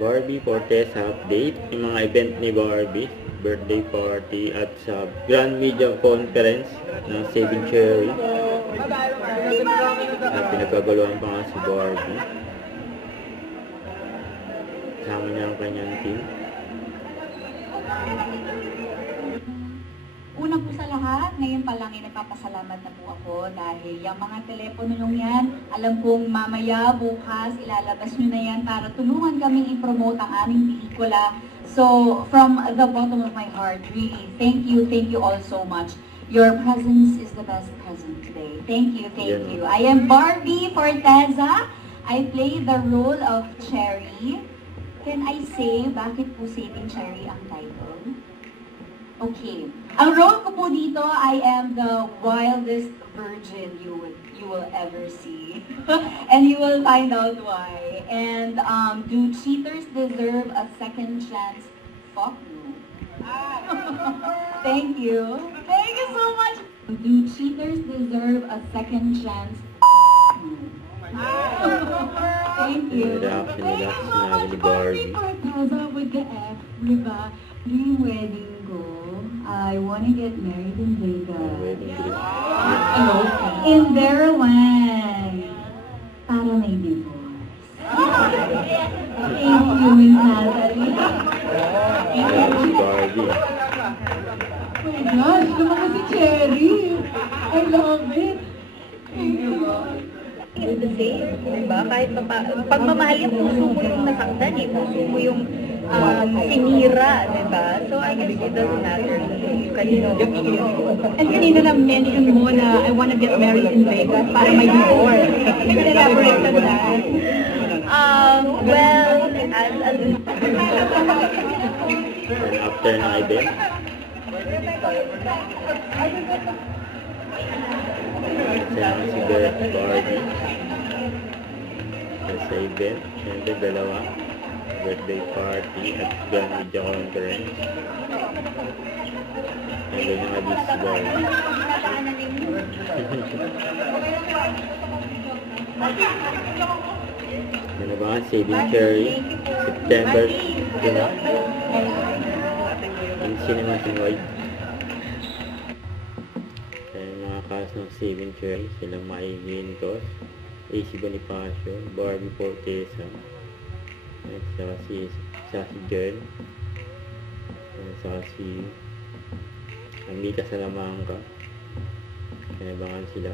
Barbie Fortesa update, yung mga event ni Barbie, birthday party at sa Grand Media Conference ng Saving Cherry. At pinagkaguluhan pa nga si Barbie. Kasama niya ang kanyang team. Una po sa lahat, ngayon pa lang ay nagpapasalamat na po ako dahil yung mga telepono nung yan, alam kong mamaya, bukas, ilalabas nyo na yan para tulungan kaming i-promote ang aming pelikula. So, from the bottom of my heart, really, thank you all so much. Your presence is the best present today. Thank you. I am Barbie Fortesa. I play the role of Cherry. Can I say, bakit po Saving Cherry ang title? Okay. Ang role ko po dito, I am the wildest virgin you will ever see. And you will find out why. And do cheaters deserve a second chance? Fuck no. Thank you. Thank you so much. Do cheaters deserve a second chance? Thank you. Reaction nila, sinabi ni Barbie. Fortesa with the F, diba? Dream wedding ko. I wanna get married in Vegas. Wedding dress. In Derawan. Para may divorce. Thank you, Miss Natalie. Ayan si Barbie. Oh my gosh, lumaki si Cherry. I love it. Thank you, God. It's the same, diba? Kahit pagmamahal yung puso mo yung nasaktan, puso mo yung sinira, diba? So I guess it doesn't matter kanino. And kanina na-mention mo na I wanna get married in Vegas para may divorce. Can you elaborate on that? Well, And after ng event, kasama si Barbie sa event. Siyempre dalawa, birthday party at Grand Media Conference. And then yung abis si Barbie. Ano ba? Saving Cherry, September 2 na. In Cinemas in White. Kaya mga cast ng Saving Cherry, silang Mai Wintos, AC Bonifacio, Barbie Fortesa, at saka si Jen, at saka si Amica Salamangka. Kinabangan sila.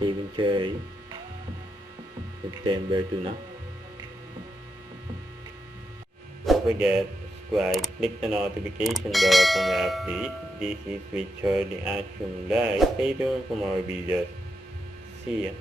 Saving Cherry, September 2 na. Don't forget, subscribe, click the notification bell for my update. This is with Charlie Action Live. Stay tuned for more videos. See ya.